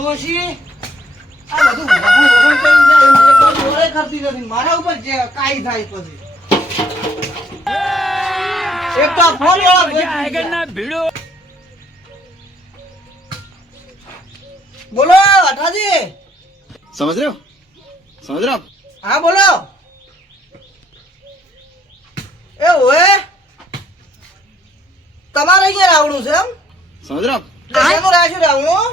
ડોશી? આ બધું ભગું ભગું થઈ જાય એટલે કોઈ જોડે કરતી નથી. મારા ઉપર જે કાઈ થાય પછી એક તો ફોન આગળના ભીડો. બોલો અઠાજી સમજ રહ્યો? સમજ રહ્યો હા બોલો. એ ઓએ તમારે અહીંયા રાવણું છે એમ? સમજ રહ્યો રાખ્યું રાવણું?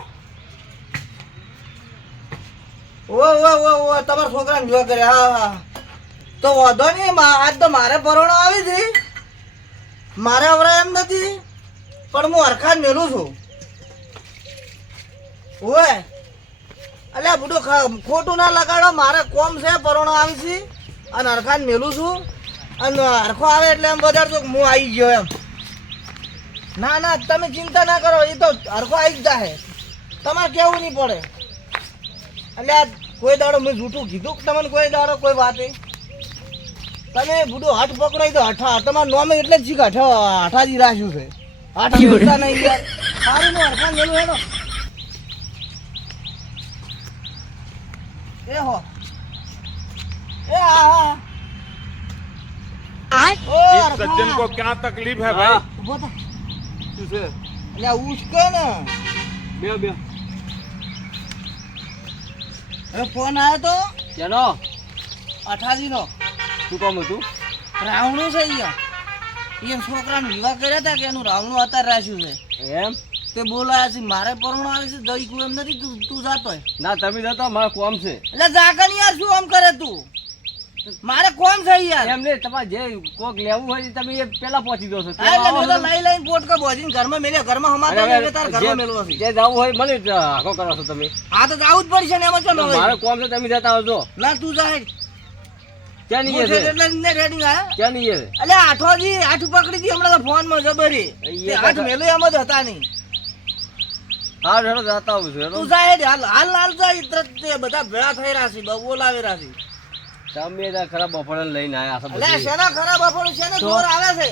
ઓ ઓ ઓ ઓ તમારા છોકરાને જોવા કરે. હા હા. તો વાંધો નહીં આજ તો મારે પરોણો આવી હતી. મારે અવરા એમ નથી, પણ હું હરખાન મેલું છું. ઓએ અલ્યા, બુડો ખોટું ના લગાડો, મારે કોમ છે પરોણો આવી છે અને હરખાન મેલું છું. અને હરખો આવે એટલે એમ બજાર હું આવી ગયો એમ. ના ના, તમે ચિંતા ના કરો, એ તો હરખો આવી જ જાહે. તમારે કેવું નહીં પડે. એટલે કોઈ દાડો મેં જૂઠું કીધું તમને કોઈ દાડો કોઈ વાતે? તમે બુડો હાથ પકડાય તો હઠા તમારું નામે એટલે જ શીખ હઠા હઠાજી રાખ્યું છે. હાથ નહીં યાર. સારું નો હરખા મેલું હેડો. એ હો. એ આ હા સજ્જન કો ક્યાં તકલીફ હે ભાઈ? ઊભો થા. શું છે? એટલે ઉસકો ને. બે બે. ફોન આવ્યો તો? કેનો? અઠાજી નો શું કામ હતું? રાવણું છે અહીંયા. એ છોકરાને વિવાહ કર્યા હતા કે એનું રાવણું અત્યારે રાખ્યું છે? એમ? તે બોલાયા છે મારે પરણો આવે છે દઈ કુ એમ નથી તું તું જાતો ના તમે જતો મારે કોમ છે. એટલે જાગન યાર શું આમ કરે તું? મારે કોમ છે યાર. એમ નહીં તમારે જે કોક લેવું હોય તમે એ પેલા પહોંચી દો છો એટલે લઈ લઈને પોટકો બોજીને ઘરમાં મેલ્યો ઘરમાં હમાતો નહીં, તારે ઘરમાં મેલવો છે જે જાવું હોય મને હાકો કરો છો તમે. હા તો જાવું જ પડશે ને એમાં તો મારે કોમ છે તમે જતા આવજો. ના તું જાય. ક્યાં નહીં છે એટલે ને રેડી હા? ક્યાં નહીં છે અલે આઠવાજી આઠ પકડી દી હમણાં તો ફોનમાં જબરી આઠ મેલો એમ જ હતા નહીં. હા હેડો જતા આવું છું તું જાય હાલ હાલ હાલ જાય બધા ભેળા થઈ રહ્યા છે બોલાવી રહ્યા છે. તમે તો ખરાબ બપોરે લઈને આયા છો અલે શેના ખરાબ અફોડ છે ને જોર આવે છે?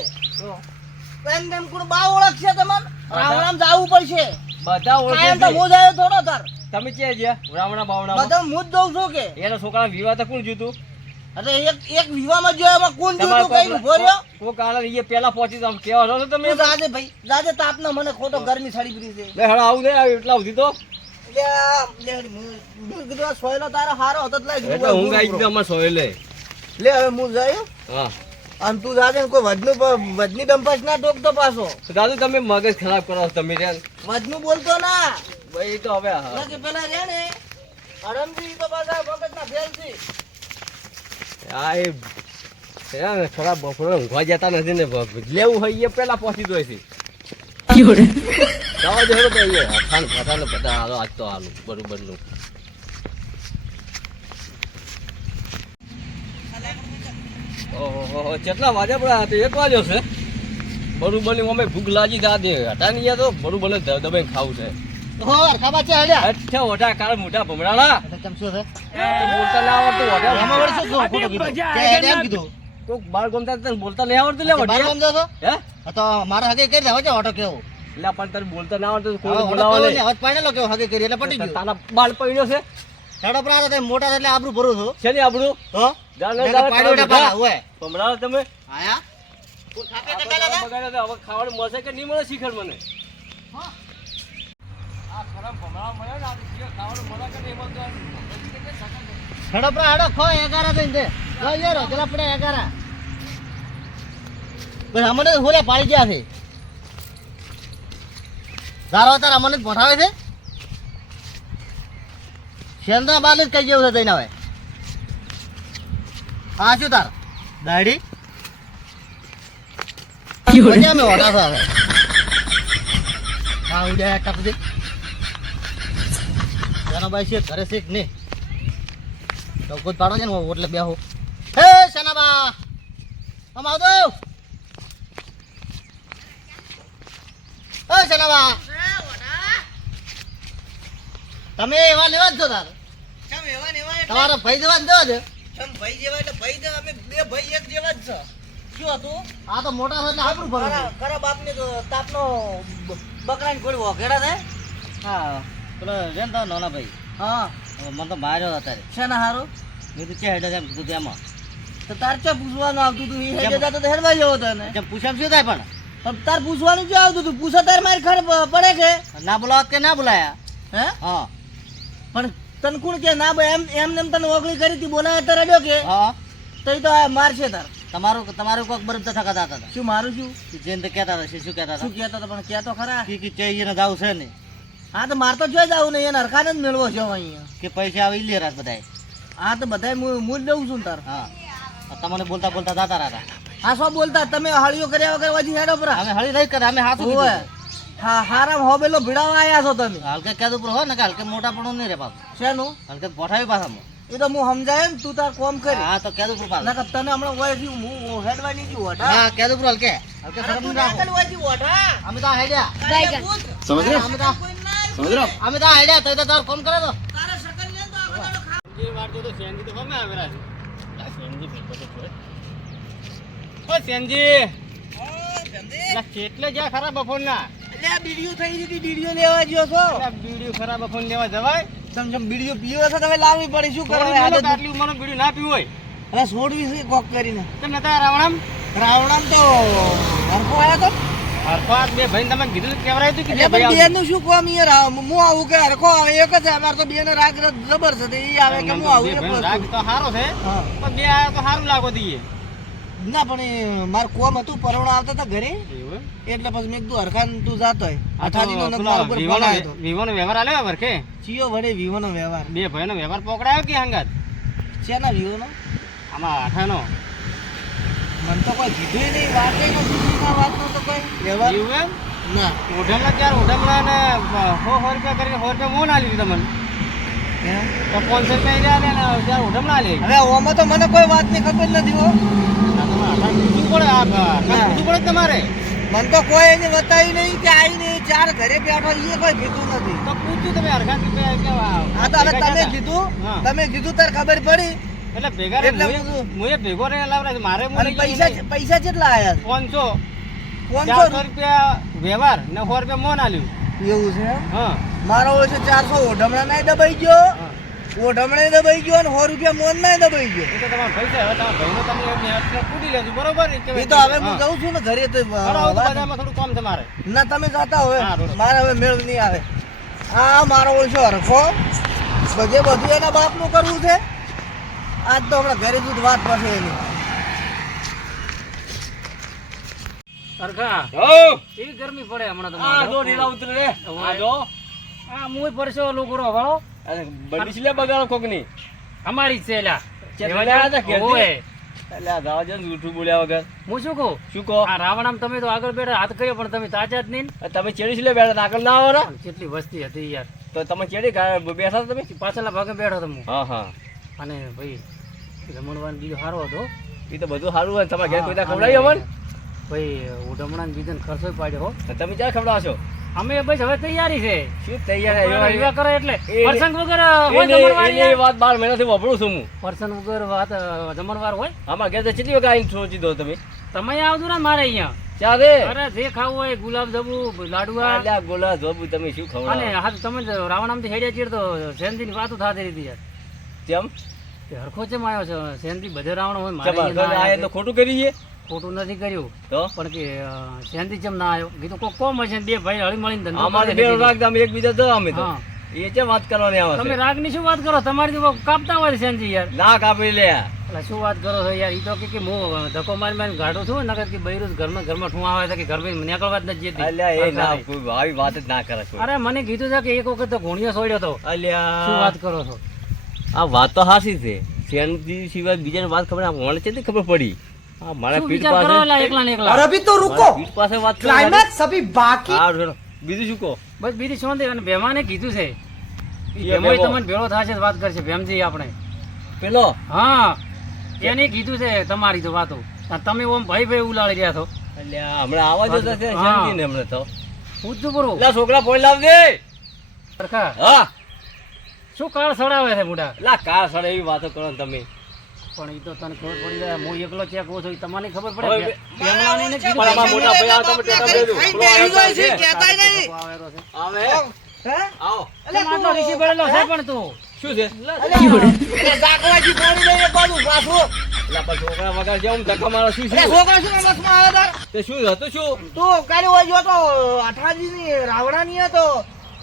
એમ તેમ કુણ બા ઓળખ છે રામ રામ જાવું પડશે. બધા ઓળખે તો છે. હું જ થોડો તાર. તમે કે જે રાવણા બાવણા બધા હું જ દઉં છું કે. એના છોકરા વિવાહ તો કોણ જીતું? અરે એક એક વિવાહમાં જો એમાં કોણ જીતું? કઈ ઊભો રહ્યો? કોક આને એ પેલા પહોંચી જાવ કેવા છો તમે? જાજે ભાઈ જાજે તાપના મને ખોટો ગરમી સડી પડી છે. લે હળ આવું નહીં એટલા સુધી તો. એટલે આ- લે, હું- હું કીધું આ સોયલો તારો હારો હતો એટલે હું. ગાઈ દીધો અમારે સોયલે લે હવે હું જાય હા. અને તું જાજે કોઈ વજનું વજની ડંપાસ ના ટોકતો પાછો. દાદુ તમે મગજ ખરાબ કરો તમે વજનું બોલતો ના. ભાઈ તો હવે હા. કે પેલા રે ને. હરમજી તો પાછા મગજના ફેલ છે. આ એ ને થોડા બફરો ઊંઘવા જતા નથી ને લેવું હોય એ પેલા પહોંચી દો છે. જવા દે તો એ હઠાણ ફઠાણ બધા હાલો આજ તો હાલો બરોબરનું ઓહો કેટલા વાગ્યા પડ્યા? તો એક વાગ્યો છે. બરોબરની અમે ભૂખ લાગી તા દે હટાની ગયા તો બરોબર દબાઈ ખાવું છે. બોલતા ના આવડતું લે મારા હગે કરી દેવા છે ઓટો કેવો. એટલે પણ તને બોલતા ના આવડતું કોઈ બોલાવો ને હજ પાડેલો કેવો હગે કરી એટલે પટી ગયું. તારા બાળ પડ્યો છે. હેડો પર તે મોટા એટલે આબરૂ ભરું છું. છે ને આપણું હો? જાને જાને પાડો પાડી હોય ભમરાળા તમે આયા? કોણ ખાતે તો પેલા. હવે ખાવાનું મળશે કે નહીં મળે શીખર મને? હા. આ ખરાબ ભમરાળા મળે ને આ તો ખાવાનું મળે કે નહીં મળતું હેડો પર હેડો ખો એગારા થઈને દે જો યાર જલા પડે એગારા ભાઈ અમને હોલે પાડી ગયા છે. તારો તાર અમને જ પઠાવે છે? શેંદા બાલ જ કહી જેવું છે તઈને હવે. હા શું તાર? દાઢી? પછી અમે ઓટા હવે હા ઉડ્યા ટપ દે છે? ઘરે છે નહીં? તો કોઈ પાડો છે ને એટલે બેહો. હે શનાબા આમ આવતો હે શનાબા તમે એવા લેવા જ છો તાર. તમારા ભાઈ જેવા જ દેવા છે ભાઈ જેવા એટલે ભાઈ જેવા? અમે બે ભાઈ એક જેવા જ છે. શું હતું? આ તો મોટા છે એટલે આપણું ભરું ખરા બાપને તો તાપનો બકરાને કોઈ વઘેડા થાય? હા. પેલો ને નાના ભાઈ. હા. મને તો માર્યો અત્યારે. શેના હારું? મેં તો ચે હેડે છે? એમ કીધું તેમાં તો તાર ચા પૂછવાનું આવતું હતું એ હેડે તો હેડવા જેવો જેમ પૂછામ શું થાય પણ? પણ તાર પૂછવાનું શું આવતું હતું પૂછો તાર મારી ખર પડે કે ના બોલાવત કે ના બોલાયા? હે? હા. પણ તન કુણ કે? ના ભાઈ એમ એમ નેમ તને ઓગળી કરી હતી બોલાવે તો રડ્યો કે? હા. તો એ તો આ માર છે તાર. તમારું તમારું કોઈક બરફ થતા હતા હતા. શું મારું શું? જેમ તો કહેતા હતા શું કહેતા શું કહેતા હતા પણ કહેતો ખરા. કે કે ચે એને જાવ છે ને? હા તો માર તો જોઈ જાવ નહીં એને હરખાને જ મેળવો છે અહીંયા. કે પૈસા આવે લે રાત બધાય. હા તો બધાય હું હું જ દઉં છું ને તાર. હા. તમને બોલતા બોલતા જાતા રહ્યા હા શું બોલતા તમે હળીઓ કર્યા વગર વધી હેડો પરા. અમે હળી રહી કરે અમે હાથું કીધું હા હારામ હોબેલો ભીડાવા આયા છો તમે. હલકે કેદું પર હોય ને કે હલકે મોટા પણ નહીં રે બાપ શેનું? હલકે ગોઠાવી પાછા એ તો હું સમજાય ને તું તાર કોમ કરી. હા તો કેદું પર પાછા. નકર તને હમણાં વયથી હું હેડવાની જી વોટ હા. કેદું પર હલકે. હલકે શરમ તું રાખો ના થી અમે તો આ હેડ્યા. સમજ રહ્યો? અમે તો સમજ રહ્યો? અમે તો હેડ્યા તો તો તાર ફોન કરે તો. તારે શકન લે તો આખો દાડો વાર તો સેનજી તો ગમે આવેલા છે? સેનજી ભેગો તો જોડે. ઓ સેનજી. ઓય, ધંધે. કેટલે જ્યાં ખરા બફોરના એટલે આ થઈ હતી લેવા ગયો છો? લેવા જવાય? પીવો છો તમે લાવવી પડી શું કરો થોડી આદત બોલો કે આટલી ઉંમરનું બીડીયું ના પીવું હોય? હવે છોડવી છે કોક કરીને. કેમ નતા રાવણમ? રાવણામ તો હરખો આવ્યો તો. હરફાત બે ભાઈ તમે કીધું હતું કે ભાઈ પણ આવશે. શું કોમ યાર હું આવું કે હરખો આવે? એક જ અમારે તો બેનો રાગ જબર છે તો આવે કે હું આવું રાગ તો સારો છે પણ બે આયા તો સારું લાગો દઈએ. ના પણ એ મારે કોમ હતું પરવણા આવતા હતા ઘરે. એટલે પછી મેં કીધું હરખાન તું જાતો અઠાજી નો નંબર ઉપર ફોન વિવોનો આવ્યો હતો. વિવોનો વ્યવહાર આલ્યો વરખે? ચિયો વડે વિવોનો વ્યવહાર. બે ભાઈનો વ્યવહાર પકડાયો કે હંગાત? શેના વિવોનો આમાં આઠાનો. મને તો કોઈ કીધું નહીં વાત નથી વાત નો તો કોઈ વ્યવહાર. ના. ઓઢમલા ચાર ઓઢમલા ને હો હો રૂપિયા કરીને હો રૂપિયા મોન આલી દીધા મને? તો પાંચસો રૂપિયા ને ચાર ઓઢમલા આલી? હવે ઓમાં તો મને કોઈ વાતની ખબર નથી હો આ તમારે આઠા પૂછવું પડે તમારે મને તો કોઈ એને બતાવી નહીં કે આવી નહીં ચાર ઘરે બેઠો એ કોઈ કીધું નથી. તો પૂછ્યું તમે આ- આ તો હવે તમે. કીધું હા. તમે કીધું તાર ખબર પડી. એટલે ભેગા રે એટલે મુએ-. ભેગો રહીને લાવરા મારે મને પૈસા પૈસા કેટલા આયા પાંચસો. પાંચસો ચારસો રૂપિયા વ્યવહાર ને સો રૂપિયા મોન આલ્યું. એવું છે હા. મારો છે ચારસો ઓઢમણા નાય દબાઈ ગયો. હા. હમણાં દબાઈ ગયો અને સો રૂપિયા મોન ના દબાઈ ગયો. એ તો તમારા ભાઈ છે હવે તમારા ભાઈનો તમે એમને કૂટી લેજો બરોબર? એ તો હવે હું જઉં છું ને ઘરે તો થોડું કામ છે મારે. ના તમે જાતા હવે મારે હવે મેળ નહીં આવે. આ મારો ઓળશો હરખો. બધે બધું એના બાપનું કરવું છે. આજ તો હમણાં ઘરે જ વાત પાસે એની. સરખા હો! એવી ગરમી પડે હમણાં તો આ. જો ઢીલા ઉતરે રે. આ જો. આ મુંય પરસો લોકો વાળો અરે બંડી લે બગાડો કોકની? અમારી છે લા હતા ઓય. એટલે આ ગાવા છે જૂઠું બોલ્યા વગર. હું શું કહું? શું કહો? આ રાવણામ તમે તો આગળ બેઠા હાથ કર્યો પણ તમે તાજા જ નહીં તમે ચેડી લે બેઠા આગળ ના આવો. કેટલી વસ્તી હતી યાર. તો તમે ચેડી બેઠા તમે? પાછળના ભાગે બેઠો તો હા. હા અને ભાઈ જમણવાન બીજો સારો હતો. એ તો બધું સારું હોય તમારે ઘેર કોઈ ખવડાવી અમન ભાઈ ઉડમણા બીજાને ખર્ચો પાડ્યો હો. તમે ક્યાં ખવડાવશો? અમે બસ હવે તૈયારી છે. શું તૈયારી વિવાહ કરો એટલે. પ્રસંગ વગર હોય જમણવાર એની વાત બાર મહિનાથી વાપરું છું હું. પ્રસંગ વગર વાત જમણવાર હોય? આમાં ઘેર તો કેટલી વખત આઈને સોચી દો તમે? તમે આવજો ને મારે અહીંયા. ચાલે અરે જે ખાવું હોય ગુલાબ જાંબુ લાડુઆ અલ્યા ગુલાબ જોબુ તમે શું અને ખવડાવો હા તમે રાવણ રાવણામથી હેડ્યા ચીડ તો સેનથી ની વાતો થાતી હતી યાર. કેમ? હરખો ચેમ આવ્યો છે? સેનથી બધે રાવણ હોય મારે ચમ આ તો ખોટું કરીએ. છે. ખોટું નથી કર્યું. તો? પણ કે સેનથી ચમ ના આવ્યો? કીધું કોક કોમ હશે બે ભાઈ હળી મળીને ધંધો અમારે બે રાગ અમે એકબીજા દો અમે તો. એ છે વાત કરવાની આવે તમે રાગની શું વાત કરો? તમારી તો કાપતા હોય સેનથી યાર. ના કાપી લે. એટલે શું વાત કરો છો યાર? એ તો કે હું ધક્કો મારી મારી ગાડું છું નગર કે બૈરું ઘરમાં ઘરમાં ઠું આવે છે કે ઘરમાં નીકળવા જ નથી જતી. અલ્યા એ ના કોઈ આવી વાત જ ના કરે નહીં. અરે મને કીધું છે કે એક વખત તો ઘોણિયો સોડ્યો તો. શું અલ્યા વાત કરો છો? આ વાત તો હાસી છે. શેનજી સિવાય બીજાને વાત ખબર આ વણ છે ખબર પડી. મારા પીઠ પાસે એકલા ને એકલા? અભી તો મારા પીઠ પાસે વાત ક્લાઇમેક્સ અભી બાકી. હારું, બીજું શું કહો? બસ બીજી શું અને ભેમાને કીધું છે. ભેમોય તમને ભેળો થશે વાત કરશે ભેમજી આપણે. પેલો? હા એને કીધું છે તમારી તો વાતો. તમે ઓમ ભાઈ ભાઈ ઉલાળી રહ્યા છો. એટલે હમણાં આવા જ હા. હમણાં તો. અલ્યા છોકરા પોઈ લાવજે. સરખા. હા. શું કાળ સડાવે છે મુડા લા કાર સડે એવી વાતો કરો ને તમે. પણ એ તો તને ખબર પડી જાય હું એકલો ચેક ઓછો ઈ તમને ખબર પડે મોટા ભાઈ આ તમે. છે. નહીં આવે? હે? આવો. રીસી પડેલો છે પણ તું. શું છે? ડાકવાજી પાણી લઈને પાછું. પાછું છોકરા વગર જેવું ધક્કા મારો શું અલે છોકરા શું આવે તાર? તે શું હતું શું? તું કાલે હોય જો તો અઠાજીની રાવણાની હે તો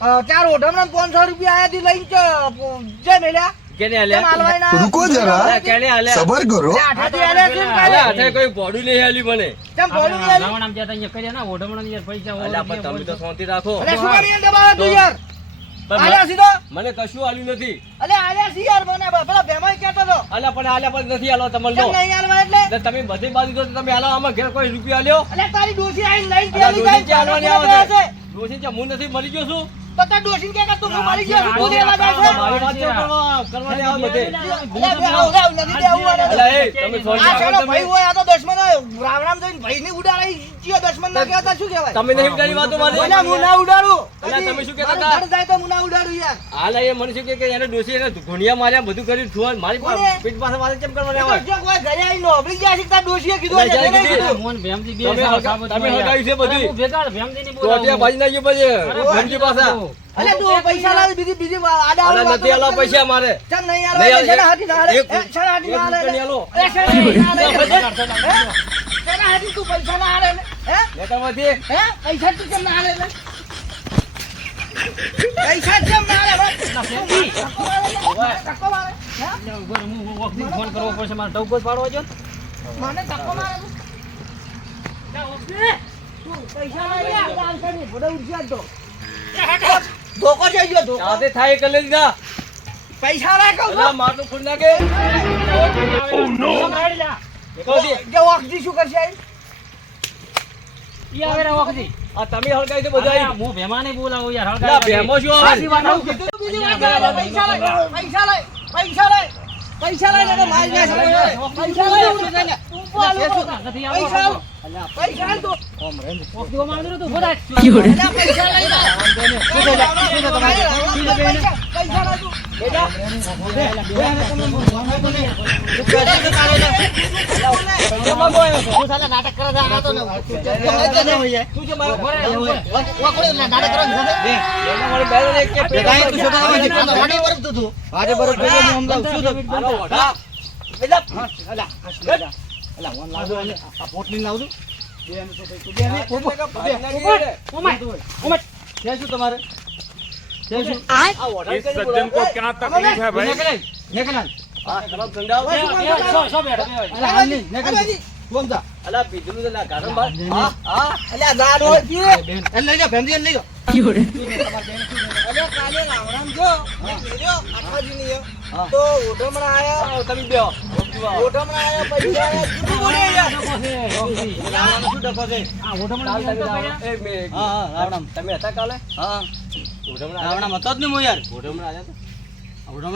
અ, ચાર ઓઢમણા પાંચસો રૂપિયા આયાથી લઈને જે જય રૂકો જરા. સબર મને. પણ આલ્યા કશું આલ્યું નથી. પણ આલ્યા પણ નથી આલો તમને લો તમે બધી બાજુ તમે આલો આમાં ઘેર કોઈ રૂપિયા આલ્યો? અલે તારી ડોસી આઈ લઈ ગઈ આલી નથી મળી ગયો છું? તો ડોશીને કહે કે તું હું મરી ગયો છું, તું દેવા જાય છે? મારી તો કરવા- આવે બધે નથી દેવું. તમે આ ભાઈ હોય, આ તો દુશ્મન રાવણામ જઈને ભાઈની ઉડાડી, ચિયો દુશ્મન ના કહેતા શું કહેવાય? તમે નહીં કરી વાતો મારી કોઈના હું ના ઉડાડું. અલ્યા, તમે શું કહેતા હતા? ઘર જાય તો હું ના ઉડાડું યાર. હાલ એ મને શું કહે કે એને ડોશી એને ઘોડિયા માર્યા બધું કર્યું છું મારી પાસે પીઠ પાસે મારે કેમ કરવાની આવે જો કોઈ ઘરે આવીને નોબળી ગયા છે કે તાર કીધું જાય. કીધું. મોહન ભેમજી બે તમે માં છે બધી. હું ભેગા ભેમજી ની બોલા તો ત્યાં બાજી નાખી પછી ભેમજી પાસે અલે તું પૈસા લાવ બીજી બીજી આડા આડા વાતો નથી હાલવા પૈસા મારે ચાલ નહીં હાલવા, નહીં એટલે હાથી ના હાલે? એક- હાથી ના હાલે? એ, હાથી ના હાલે? તું પૈસા ના ને? હે? હે? પૈસા તું કેમ ના હાલે ને? પૈસા કેમ ના હાલે ભાઈ? મારે ને? ધક્કો મારે? હે? ઊભો હું- હું વખતે ફોન કરવો પડશે મારે ટવકો પાડવો છે મને ધક્કો મારે તું? તું પૈસા ના આવશે નહીં, ભોળો ઉઠશે તો. ધોકો છે જો, ધોકો. સાથે થાય એ કરી લીધા પૈસા ના કહું અલ્યા, માટલું નાખે રાડી લા. ઓખજી શું કરશે ઈ આવે રે વખતે. આ તમે હળગાવી છે બધા હું ભેમાને બોલાવું યાર અલ્યા, ભેમો શું આવે? સાચી વાત આવું કીધું તું બીજી વાત કરે, પૈસા લઈ પૈસા લઈ પૈસા લઈ પૈસા નાખે. પૈસા તો. નથી પૈસા તું. અલ્યા, પૈસા લઈ લે. પૈસા, પૈસા લાય એટલે હું લાવજો આ બોટ તો ભાઈ બે લઈ જા કાલે રામરામ તો ઓઢમણા આયા તમે બેહો મેં-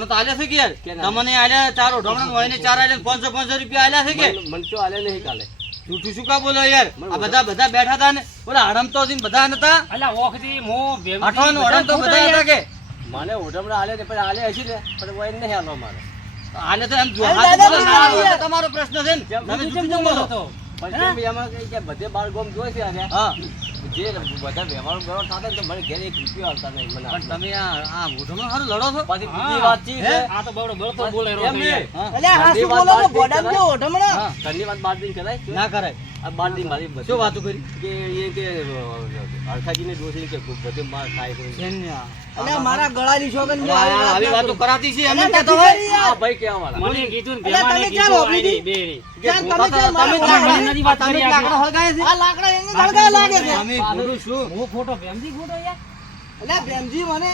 તો આલ્યા આલ્યા ચાર ઓઢમણો હોય આલ્યા પાંચસો પાંચસો રૂપિયા આલ્યા છે મન- તો આલે નહીં કાલે શું કા બોલો યાર બધા બધા બેઠા હતા ને ઓલા હડમ તો બધા નતા વખતે હું ભેમજી હડમ તો બધા હતા કે મને ઓઢમણા આલે ને પણ આલે હશે ને પણ કોઈ નહીં આલો મારે આલે તો એમ જો તમારો પ્રશ્ન છે ને. તમે જુઠું બોલો. તો. પણ કેમ એમાં કઈ કે બધે બાળકો ગોમ જોઈ છે જે બધા વ્યવહાર વ્યવહાર થતા તો મને ઘેર એક રૂપિયો આવતા નહીં મને પણ તમે આ આ ઓઢમણો હારું લડો છો? પછી બીજી વાત છે. આ તો બવડો બળતો બોલે રહ્યો એમ નહીં. હા. શું બોલો તો ગોડામ જો, ઓઢમણા. ઘરની વાત બાર દિન કરાય. ના કરાય. આ બાર દિન મારી. શું વાતો કરી? કે એ કે અરખાજીને ડોશી કે બધે માર ખાય છે. અલ્યા, મારા ગળાની છોકન જો આવી આવી વાતો કરાતી છે એમ કહેતો હોય? આ ભાઈ કે અમારા મને કીધું ને અલ્યા, ભેમાને તમે ચાલો, કીધું, બીજી. આઈ રહી, બે રહી. ચાલ, તમે મારા તમે નથી વાત તમે કરી લાકડા હળગાય છે? આ લાકડા એને દળગાય લાગે છે. અમે છું હું ખોટો ભેમજી ખોટો યાર. અલ્યા, ભેમજી મને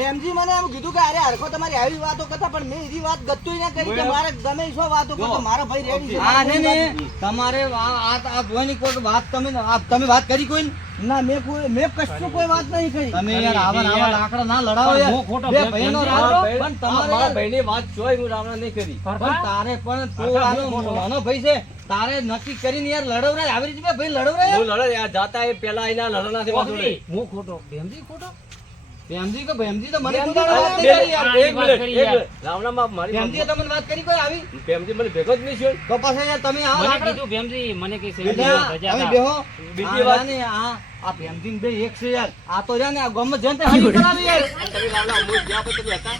ભેમજી મને એમ કીધું કે અરે હરખો તમારી આવી વાતો કરતા પણ મેં એવી વાત ગત્તુંય ના કરી કે મારે ગમે ઈ વાતો કરતો મારો ભાઈ રેડી છે. ને તમારે આ આ આ કોઈ વાત તમે તમે વાત કરી કોઈ ના? મેં કોઈ મેં કશું કોઈ વાત નહીં કરી. તમે યાર આવા આવા લાકડા ના લડાવો યાર. હું ખોટો બે ભાઈનો ભેમજી પણ તમારે મારા ભાઈની વાત જોઈ હું રામણા નહીં કરી. પણ તારે પણ તું આનો નાનો ભાઈ છે. તારે નક્કી કરીને યાર લડવરાય. આવી રીતે ભાઈ લડવરાય હું લડે યાર જાતા એ પેલા એના વખતે નહીં. હું ખોટો? ભેમજી ખોટો? ભેમજી કે ભેમજી તો મને ભેમજી વાત કરી યાર. એક મિનિટ, એક મિનિટ. રાવણામાં મારી ભેમજીએ તમને વાત કરી કોઈ આવી? ભેમજી મને ભેગો જ નહીં છે તો પાછા યાર તમે આવો મને કીધું ભેમજી મને કઈ છે તમે બેહો. બીજી આ વાત- ને આ આ ભેમજીન બે એક છે યાર. આ તો જાય ને આ ગામમાં જઈને તે હળી કરાવે યાર. તમે રાવણા મોજ જ્યાં પછી હતા.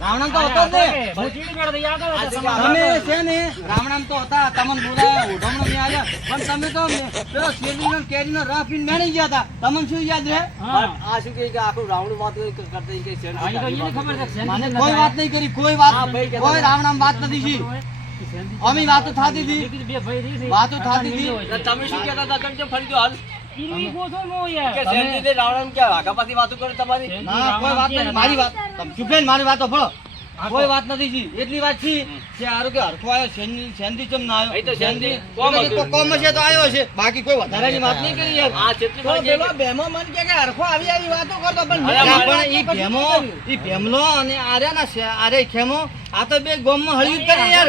રાવણામ તો હતો ને. તમે છે ને રાવણામ તો હતા તમને બોલાયા ઓઢમણો નહીં આવ્યા પણ તમે તો મે- પેલો શેરડીનો ને પીને મેળી ગયા હતા. તમને શું યાદ રહે? હા. આ શું કે આખું રાવણ વાત કરતા કે શેરડી આ તો એને ખબર છે મને કોઈ વાત નહીં કરી કોઈ વાત કોઈ હતા. વાત નથી શી. અમી વાતો થતી હતી. બે ભાઈ રહી છે. વાતો થતી હતી. તમે શું કહેતા હતા? તમે કેમ ફરી ગયો હાલ ઈની ગોતો મો યાર. કે શેરડીને રાવણાને કે આગા વાતો કરે તમારી? ના કોઈ વાત નથી મારી વાત તમે ચૂપ રહીને મારી વાતો ભળો. કોઈ વાત નથી જી. એટલી વાત છે કે આરો કે હરખો આવ્યો શેરડી સેન્દી ચમ ના અહીં તો સેન્દી કોમ તો કોમ છે તો આવ્યો છે બાકી કોઈ વધારાની વાત નહીં કરી યાર. આ જેટલી તો વાર પેલો બેમો મન કે કે હરખો આવી આવી વાતો કરતો પણ પણ ઈ બેમો ઈ બેમલો અને આર્યા ના છે આરે ખેમો આ તો બે ગોમમાં હળિયું કરે યાર.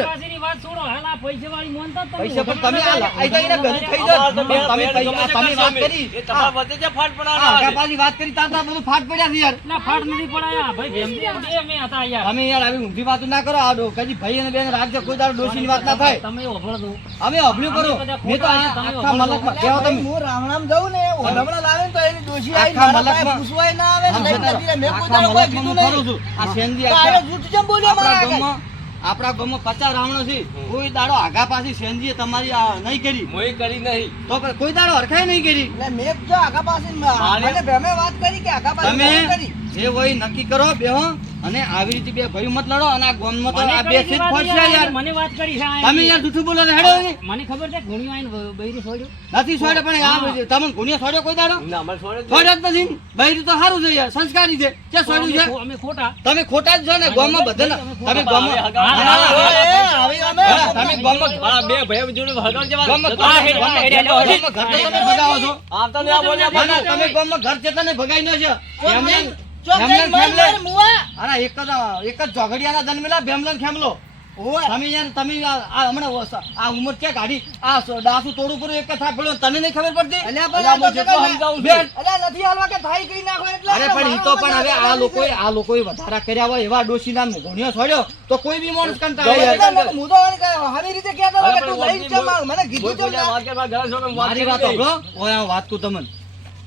વાત છોડો હાલ આ પૈસા પણ તમે આ તો એના ઘરે થઈ તમે તમે વાત કરી. એ તમારા વચ્ચે જે ફાટ આ પડાવવાના વાત કરી તાર તાર બધું ફાટ પડ્યા છે યાર. ના ફાટ નથી પડાયા. ભાઈ ભેમજી બે અમે હતા યાર. તમે યાર આવી ઊંધી વાતો ના કરો આ કદી ભાઈ અને બેન રાખજો કોઈ દાડો ડોશીની વાત ના થાય. તમે ઓભળો દો અમે અભળ્યું કરો મેં તો આ આખા મલકમાં કહેવો તમે. હું રામણામ જાઉં ને ઓઢમણા લાવે તો એની ડોશી આવીને મારા પાસે પૂછવાય ના આવે ને આમ લઈને જતા જતી રહે. મેં કોઈ દાડો કોઈ કીધું નહીં. આ શેનજી તો જૂઠ જેમ બોલ્યો આપણા મારા આપણા ગામમાં પચાસ રાવણો છે. કોઈ દાડો આગા પાછી શેનજીએ તમારી આ નહીં કરી. મોય કરી નહીં. તો પણ કોઈ દાડો હરખાઈ નહીં કરી. એટલે મેં જો આગા પાછી મને ભેમે વાત કરી કે આગા પાછી તમે કરી? જે હોય નક્કી કરો બેહો અને આવી રીતે બે ભાઈ મત લડો અને આ ગામમાં તો આ બે સીટ ફરશે યાર, મને વાત કરી છે તમે યાર જૂઠું બોલો ને હેડો મને ખબર છે ઘણીઓ આઈને બૈરી છોડ્યો? નથી છોડ્યો પણ આ તમે તમને છોડ્યો કોઈ દાડો? ના, અમારે છોડ્યો છોડ્યો જ નથી. બૈરી તો સારું છે યાર સંસ્કારી છે. કે છોડ્યું છે? અમે ખોટા. તમે ખોટા જ છો ને ગામમાં બધા તમે અમે તમે ગોમમાં બે ભાઈઓ જોડે હગાવ જવા- ગોમમાં ગામમાં રહે. ગામમાં હેડે, હેડે, હેડે. ઘર તો તમે ભગાવો છો. આવતા નહીં આ બોલ્યા. ના, ના, બોલ્યા. તમે ગામમાં ઘર ચેતન ને ભગાઈ ન છે. એમને ચોક એમને જઈને માર ખેમલે. માર મુવા. અરે એક જ એક જ ઝઘડિયાના જન્મેલા ભેમલન ખેમલો તમે યાર તમે આ આ હમણાં આ ઉંમર ક્યાં કાઢી આ ડાસુ તોડું પડ્યું એક જ પડ્યો તને નહીં ખબર પડતી અલ્યા પણ અલ્યા, આ તો હું જેટલો જગા- સમજાવું છું. બેન, અલ્યા નથી હાલવા કે થાઈ કઈ નાખો એટલે અરે પણ ઈ તો પણ હવે આ લોકોએ આ લોકોએ વધારા કર્યા હોય એવા ડોશીના ઘોણીઓ છોડ્યો તો કોઈ બી માણસ કંટાળે હું તો રીતે કહેતો કે તું મને કીધું. વાત ને, વાત મારી વાત નહીં. ઓય વાત કહું તમને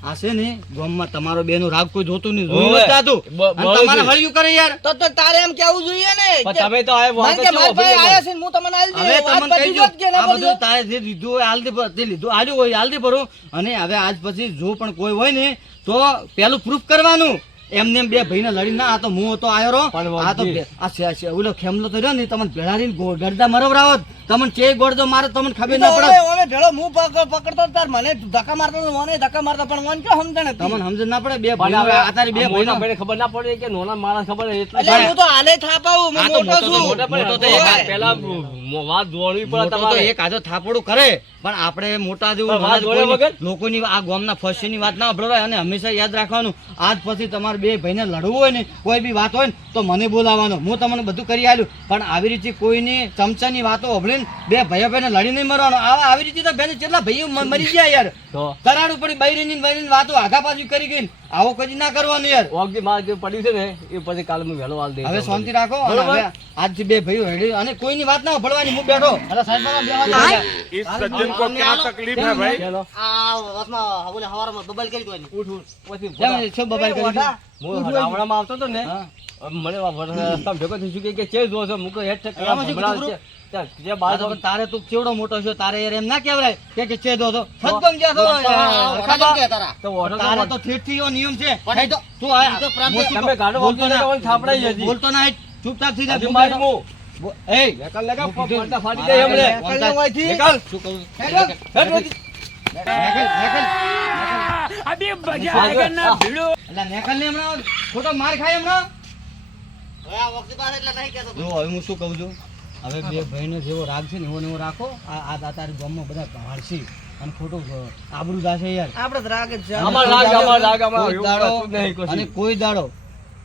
આ છે ને ગામમાં તમારો બેનો રાગ કોઈ જોતું નહીં. જોયું. નથી બળું તમારે હળિયું કરે યાર. તો તો તારે એમ કેવું જોઈએ ને? તમે તો આ વાત કે મારા ભાઈ આયા છે હું તમને આલી હવે તમને કહી દો કે ના આ બધું તારે જે લીધું હોય આલ દે તે લીધું આલ્યું હોય આલ દે ભરું. અને હવે આજ પછી જો પણ કોઈ હોય ને તો પેલું પ્રૂફ કરવાનું. એમને એમ બે ભાઈને લડી ના આ તો હું તો આયો આ તો આ છે- છે, ઓલો ખેમલો તો રહ્યો ને તમને ભેળારીને ગો- ગરદા મરવરાવો તમને ચે ગોળજો મારે તમને ખબર ના પડે. ઓમે- ભેળો હું પકડતો તાર. મને ધક્કા મારતો તો મને ધક્કા મારતો પણ મને કે સમજણ હતી? તમને સમજ ના પડે? બે ભાઈ ભાઈનો આ તારી બે ભાઈ મોટા ખબર ના પડે કે નોના માણસ ખબર એટલે એટલું હું તો આલે થાપાવું હું મોટો છું. મોટો તો પહેલા વાત જોડવી પડે તમારે. એક આજો થાપડું કરે. પણ આપણે મોટા જેવું? લોકોની આ ગામના ફસીની વાત ના ભળવાય અને હંમેશા યાદ રાખવાનું. આજ પછી તમારે બે ભાઈને લડવું હોય ને કોઈ બી વાત હોય ને તો મને બોલાવવાનો. હું તમને બધું કરી આવ્યું પણ આવી રીતે કોઈની ચમચાની વાતો અભળીને બે ભાઈઓ ભાઈને લડી નહીં મરવાનો. આવા આવી રીતે તો બેન કેટલા ભાઈઓ મરી ગયા યાર. તો? ઉપર પડી બૈરીની બૈરીની વાતો આગા પાછું કરી ગઈ આવો કદી ના કરવાનું યાર. વાઘજી માર જે પડ્યું છે ને એ પછી કાલ હું વહેલો હાલ દઈશ હવે શાંતિ રાખો આજથી બે ભાઈઓ હેડી અને કોઈની વાત ના ભળવાની હું બેઠો. તારે તું કેવડો મોટો છે તારે એમ ના કેવાય કે છે. દો તારે. તો નિયમ છે. બોલતો ના. બોલતો ના ચૂપચાપ થઈ જા હજી તું મારી બેઠો. મું. લેકર લેકર હું કીધું. ફાટી દે હમણે એકલ કલ્યાણ એકલ શું કહું? એકલ હેડ, હેડ વાગી. નેકલ, નેકલ. અબે બજા જો, ના ભીડો અલા, નેકલ ને હમણાં ખોટો માર ખાય હમણાં હવે આ વખતે પાસે એટલે નહીં કહેતો જો હવે હું શું કહું છું હવે બે ભાઈનો જેવો રાગ છે ને એવો ને એવો રાખો આ આ તારી ગામમાં બધા ભાળશી અને ખોટું આબરૂ જાશે યાર આપણે રાગ જ અમાર રાગ, અમાર રાગ, અમાર કોઈ દાડો કશું જ નહીં કશું. અને કોઈ દાડો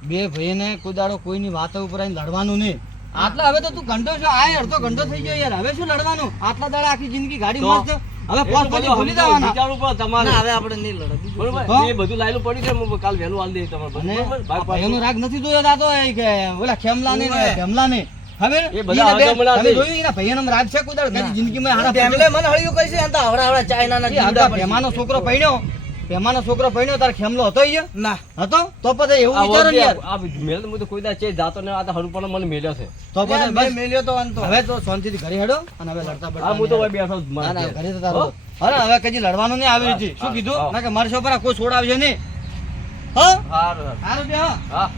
બે ભાઈને કોઈ દાડો કોઈની વાતો ઉપર આવીને લડવાનું નહીં. આટલા હવે તો તું ઘંટો છો આ અડધો ઘંટો થઈ ગયો યાર. હવે શું લડવાનું? આટલા દાડા આખી જિંદગી ગાડી મસ્ત. હવે પોસ પછી ભૂલી જવાના. વિચારવું પડે તમારે. હવે આપણે નહીં લડે. બરોબર? એ બધું લાયલું પડી છે હું કાલ વહેલું આલ દે તમારે બરોબર? ભાગ રાગ નથી જોયો દાતો એ કે ઓલા ખેમલા ને ખેમલા ને. હવે એ બધા તમે. જોયું એના ભાઈઓનો રાગ છે કોઈ દાડો જિંદગીમાં હારા ફેમલે મને હળિયું કહી છે એમ તો હવડા હવડા ચાઇના ના છોકરો પૈણ્યો પેમાનો છોકરો ભણ્યો તાર ખેમલો હતો ઈ? ના. હતો? તો પછી એવું વિચારો ને યાર. આ મેલ તો હું તો કોઈ દા છે જાતો ને આ તો હરું પણ મને મેલ્યો છે. તો પછી મેં બસ. મેલ્યો તો અંતો હવે તો શાંતિથી ઘરે હેડો અને હવે લડતા આ હું તો હવે બેઠો ના ના ઘરે. તો તારો અરે હવે કજી લડવાનું નહીં આવી રીતે. શું કીધું. ના કે મારે છોકરા કોઈ છોડાવશે નહીં. હા? હારું, હારું. સારું બે હા. હા.